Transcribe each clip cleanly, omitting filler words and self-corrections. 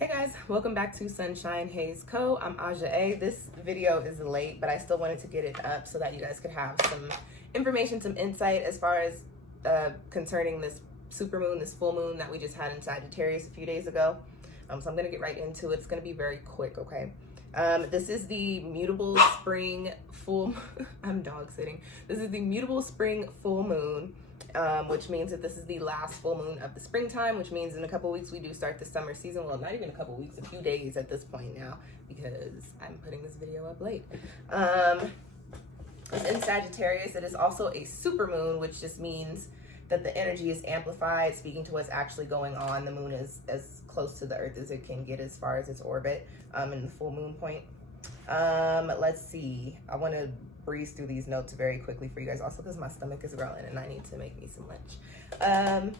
Hey guys, welcome back to SunshinehazeCo. I'm AUJHA. This video is late, but I still wanted to get it up so that you guys could have some information, some insight as far as concerning this supermoon, this full moon that we just had in Sagittarius a few days ago. So I'm going to get right into it. It's going to be very quick, okay? This is the mutable spring full I'm dog sitting. This is the mutable spring full moon. Which means that this is the last full moon of the springtime, which means in a couple weeks we do start the summer season. Well, not even a couple weeks, a few days at this point now, because I'm putting this video up late. It's in Sagittarius. It is also a supermoon, which just means that the energy is amplified, speaking to what's actually going on. The moon is as close to the earth as it can get as far as its orbit in the full moon point. Let's see. I want to breeze through these notes very quickly for you guys, also because my stomach is growling and I need to make me some lunch.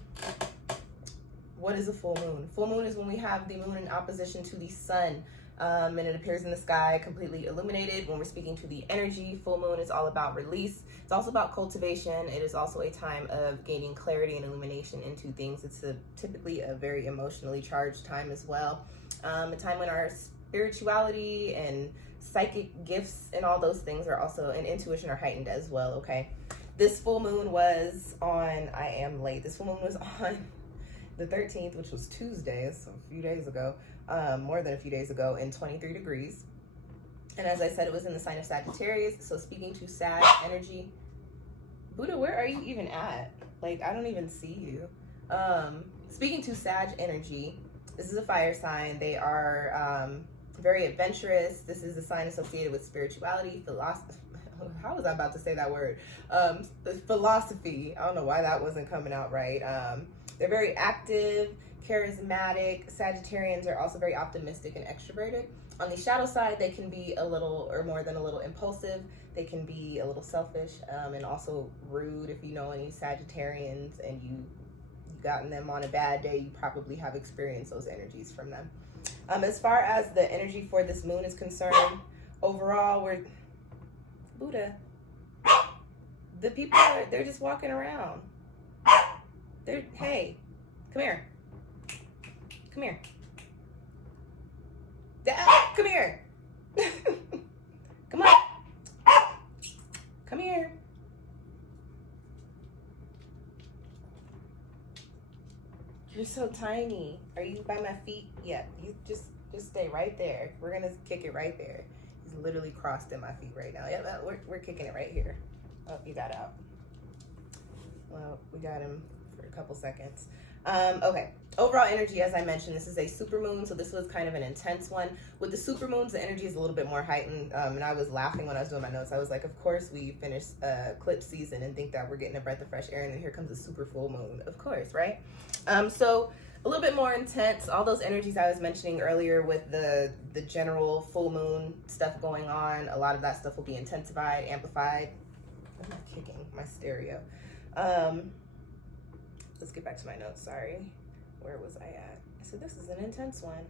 What is a full moon? Full moon is when we have the moon in opposition to the sun, and it appears in the sky completely illuminated. When we're speaking to the energy, full moon is all about release. It's also about cultivation. It is also a time of gaining clarity and illumination into things. It's typically a very emotionally charged time as well. A time when our spirituality and psychic gifts and all those things are also, and intuition are heightened as well, okay? This full moon was on, I am late, this full moon was on the 13th, which was Tuesday, so a few days ago, more than a few days ago, in 23 degrees. And as I said, it was in the sign of Sagittarius, so speaking to Sag energy. Buddha, where are you even at? Like, I don't even see you. Speaking to Sag energy, this is a fire sign. They are very adventurous. This is a sign associated with spirituality, philosophy. How was I about to say that word? Philosophy. I don't know why that wasn't coming out right. They're very active, charismatic. Sagittarians are also very optimistic and extroverted. On the shadow side, they can be a little, or more than a little, impulsive. They can be a little selfish, and also rude. If you know any Sagittarians and you've gotten them on a bad day, you probably have experienced those energies from them. As far as the energy for this moon is concerned, overall, we're Buddha. The people they're just walking around. Hey, come here. Come here. Dad, come here. Come on. Come here. You're so tiny. Are you by my feet? Yeah, you just stay right there. We're gonna kick it right there. He's literally crossed in my feet right now. Yeah, we're kicking it right here. Oh, you got out. Well, we got him for a couple seconds. Okay, overall energy, as I mentioned, this is a supermoon, so this was kind of an intense one. With the supermoons, the energy is a little bit more heightened, and I was laughing when I was doing my notes. I was like, of course we finished eclipse season and think that we're getting a breath of fresh air, and then here comes a super full moon, of course, right? So a little bit more intense. All those energies I was mentioning earlier with the general full moon stuff going on, a lot of that stuff will be intensified, amplified. I'm not kicking my stereo. Let's get back to my notes, sorry. Where was I at? I said this is an intense one.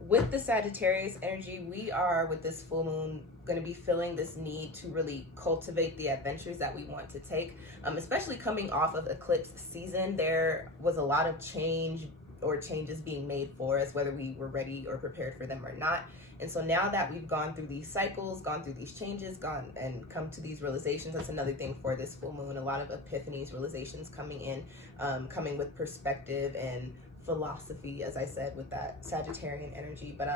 With the Sagittarius energy, we are, with this full moon, going to be feeling this need to really cultivate the adventures that we want to take. Especially coming off of eclipse season, there was a lot of changes being made for us, whether we were ready or prepared for them or not. And so now that we've gone through these cycles, gone through these changes, gone and come to these realizations, that's another thing for this full moon. A lot of epiphanies, realizations coming in, coming with perspective and philosophy, as I said, with that Sagittarian energy. But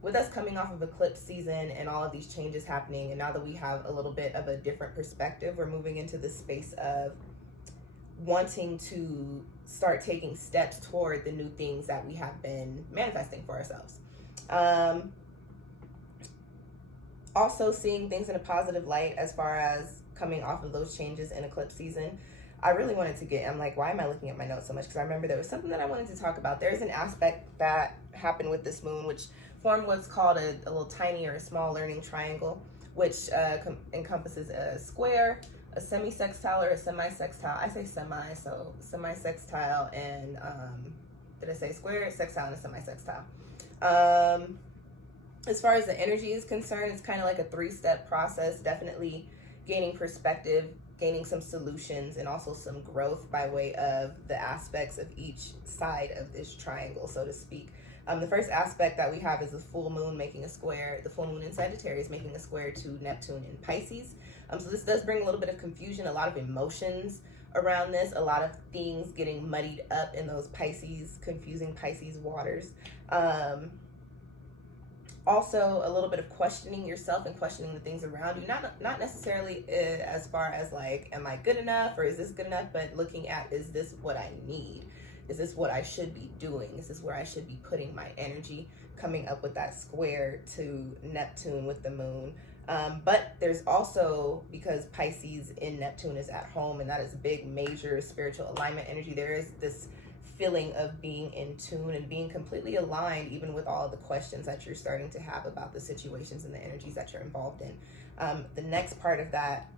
with us coming off of eclipse season and all of these changes happening, and now that we have a little bit of a different perspective, we're moving into the space of wanting to start taking steps toward the new things that we have been manifesting for ourselves. Also seeing things in a positive light as far as coming off of those changes in eclipse season. I really wanted to I'm like, why am I looking at my notes so much? Because I remember there was something that I wanted to talk about. There's an aspect that happened with this moon, which formed what's called a little tiny or a small learning triangle, which encompasses a square, a semi-sextile, or a semi-sextile. I say semi, so semi-sextile and, did I say square, sextile, and a semi-sextile. As far as the energy is concerned, it's kind of like a 3-step process, definitely gaining perspective, gaining some solutions, and also some growth by way of the aspects of each side of this triangle, so to speak. The first aspect that we have is the full moon making a square, the full moon in Sagittarius making a square to Neptune in Pisces. So this does bring a little bit of confusion, a lot of emotions around this, a lot of things getting muddied up in those Pisces, confusing Pisces waters. Also, a little bit of questioning yourself and questioning the things around you. Not necessarily as far as like, am I good enough or is this good enough? But looking at, is this what I need? Is this what I should be doing? Is this where I should be putting my energy? Coming up with that square to Neptune with the moon. But there's also, because Pisces in Neptune is at home, and that is a big, major spiritual alignment energy, there is this feeling of being in tune and being completely aligned, even with all of the questions that you're starting to have about the situations and the energies that you're involved in. The next part of that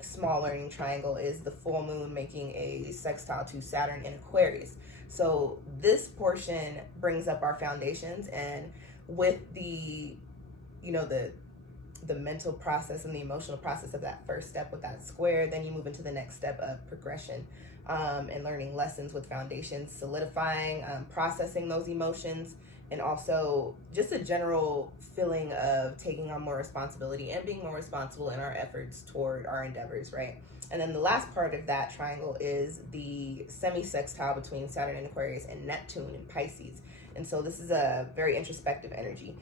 small learning triangle is the full moon making a sextile to Saturn in Aquarius. So this portion brings up our foundations, and with the, you know, the mental process and the emotional process of that first step with that square, then you move into the next step of progression, and learning lessons with foundations, solidifying, processing those emotions, and also just a general feeling of taking on more responsibility and being more responsible in our efforts toward our endeavors, right? And then the last part of that triangle is the semi-sextile between Saturn in Aquarius and Neptune in Pisces. And so this is a very introspective energy,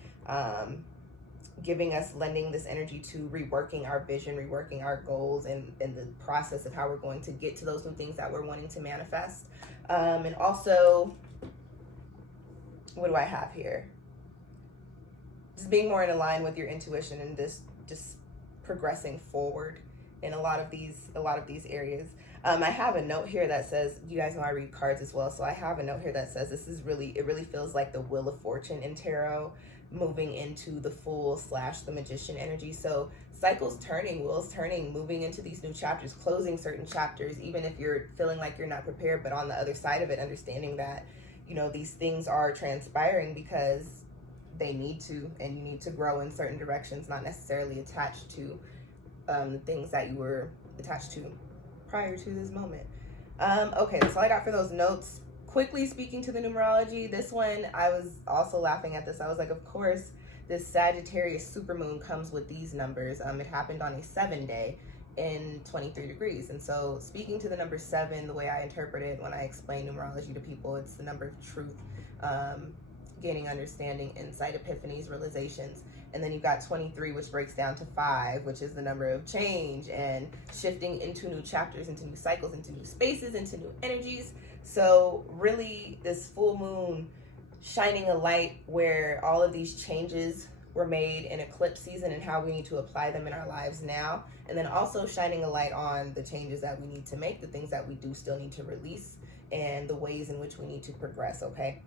giving us, lending this energy to reworking our vision, reworking our goals, and the process of how we're going to get to those new things that we're wanting to manifest. And also, what do I have here? Just being more in line with your intuition and this just progressing forward in a lot of these areas. I have a note here that says, you guys know I read cards as well, so I have a note here that says this is really, it really feels like the Wheel of Fortune in tarot, moving into the Fool / the Magician energy. So cycles turning, wheels turning, moving into these new chapters, closing certain chapters, even if you're feeling like you're not prepared, but on the other side of it, understanding that, you know, these things are transpiring because they need to, and you need to grow in certain directions, not necessarily attached to the things that you were attached to prior to this moment. Okay, that's all I got for those notes. Quickly speaking to the numerology, this one, I was also laughing at this. I was like, of course, this Sagittarius supermoon comes with these numbers. It happened on a 7-day in 23 degrees. And so speaking to the number 7, the way I interpret it when I explain numerology to people, it's the number of truth, gaining understanding, insight, epiphanies, realizations. And then you've got 23, which breaks down to 5, which is the number of change and shifting into new chapters, into new cycles, into new spaces, into new energies. So really, this full moon shining a light where all of these changes were made in eclipse season and how we need to apply them in our lives now. And then also shining a light on the changes that we need to make, the things that we do still need to release, and the ways in which we need to progress, okay?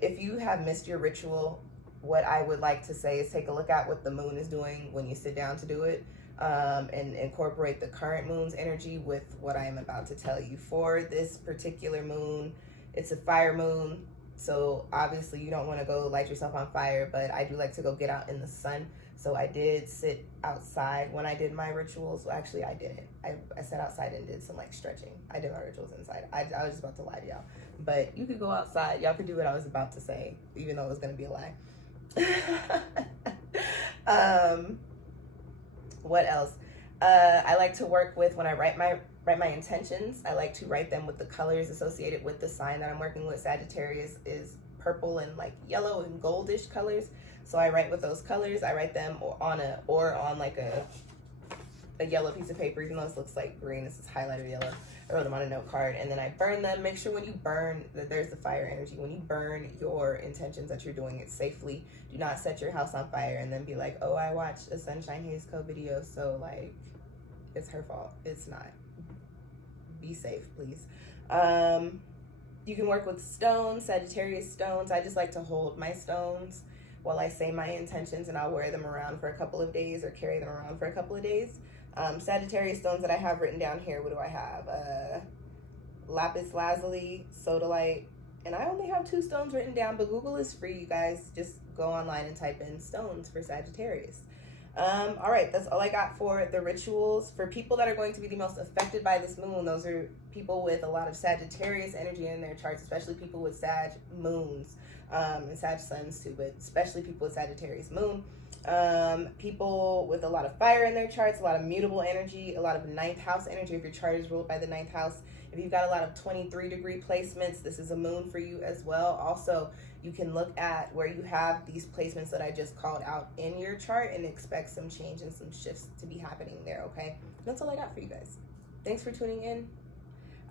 If you have missed your ritual, what I would like to say is take a look at what the moon is doing when you sit down to do it, and incorporate the current moon's energy with what I am about to tell you. For this particular moon, it's a fire moon, so obviously you don't want to go light yourself on fire, but I do like to go get out in the sun. So I did sit outside when I did my rituals. Well, actually, I didn't. I sat outside and did some like stretching. I did my rituals inside. I was just about to lie to y'all, but you could go outside. Y'all could do what I was about to say, even though it was going to be a lie. What else? I like to work with, when I write my intentions, I like to write them with the colors associated with the sign that I'm working with. Sagittarius is purple and like yellow and goldish colors. So I write with those colors. I write them on like a yellow piece of paper, even though this looks like green, this is highlighted yellow. I wrote them on a note card, and then I burn them. Make sure when you burn, that there's the fire energy. When you burn your intentions, that you're doing it safely. Do not set your house on fire and then be like, oh, I watched a SunshinehazeCo video, so like, it's her fault. It's not. Be safe, please. You can work with stones, Sagittarius stones. I just like to hold my stones while I say my intentions, and I'll wear them around for a couple of days or carry them around for a couple of days. Sagittarius stones that I have written down here, what do I have? Lapis lazuli, sodalite, and I only have 2 stones written down, but Google is free, you guys. Just go online and type in stones for Sagittarius. All right, that's all I got for the rituals. For people that are going to be the most affected by this moon, those are people with a lot of Sagittarius energy in their charts, especially people with Sag moons. and Sag suns too, but especially people with Sagittarius moon. People with a lot of fire in their charts, a lot of mutable energy, a lot of 9th house energy if your chart is ruled by the 9th house. If you've got a lot of 23-degree placements, this is a moon for you as well. Also, you can look at where you have these placements that I just called out in your chart and expect some change and some shifts to be happening there, okay? That's all I got for you guys. Thanks for tuning in.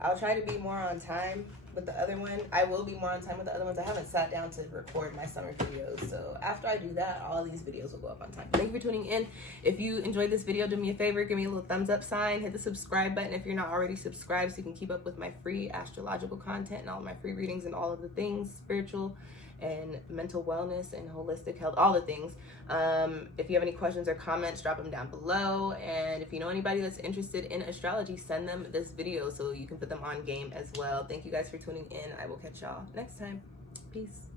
I'll try to be more on time with the other one. I will be more on time with the other ones. I haven't sat down to record my summer videos, so after I do that, all these videos will go up on time. Thank you for tuning in. If you enjoyed this video, do me a favor, give me a little thumbs up sign, hit the subscribe button if you're not already subscribed so you can keep up with my free astrological content and all my free readings and all of the things, spiritual and mental wellness and holistic health, all the things. If you have any questions or comments, drop them down below. And if you know anybody that's interested in astrology, send them this video so you can put them on game as well. Thank you guys for tuning in. I will catch y'all next time. Peace.